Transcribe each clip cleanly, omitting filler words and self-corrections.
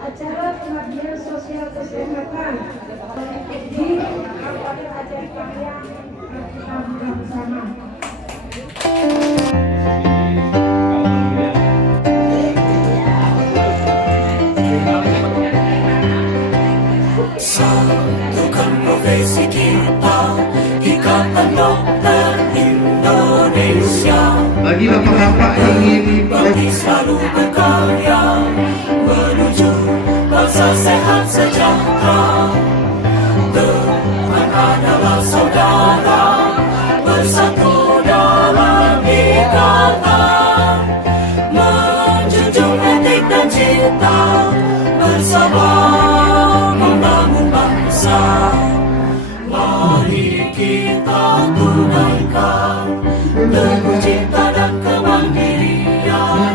acara pengabdian sosial kesehatan di Kabupaten Aceh Pahang kita bersama. Satukan profesi kita, Ikatan Dokter Indonesia. Bagi bapak-bapak yang ingin bagi selalu berkarya menuju bangsa sehat sejahtera. Teman adalah saudara, bersatu dalam ikatan, menjunjung etik dan cinta, bersama membangun bangsa. Mari kita tunaikan teguh cinta dan kemandirian,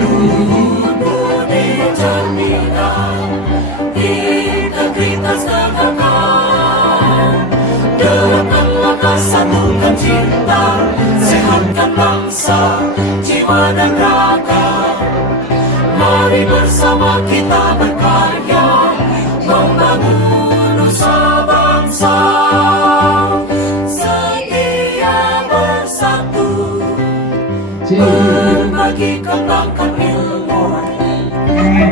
luhur budi cerminan, integritas kekal. Dekat langkah satukan cinta, sehatkan bangsa, jiwa dan raga. Mari bersama kita berkarya, membangun nusa bangsa. Setia bersatu, berbagi kembangkan ilmu,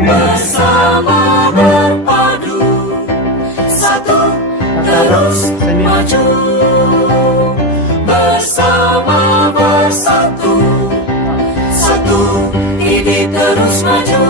bersama berpadu, satu terus maju. Bersama bersatu, satu ini terus maju.